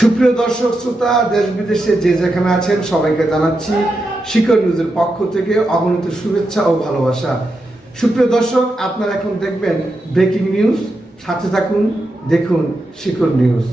সুপ্রিয় দর্শক শ্রোতা, দেশ বিদেশে যে যেখানে আছেন সবাইকে জানাচ্ছি শিকড় নিউজের পক্ষ থেকে অগণিত শুভেচ্ছা ও ভালোবাসা। সুপ্রিয় দর্শক, আপনারা এখন দেখবেন ব্রেকিং নিউজ। সাথে থাকুন, দেখুন শিকড় নিউজ।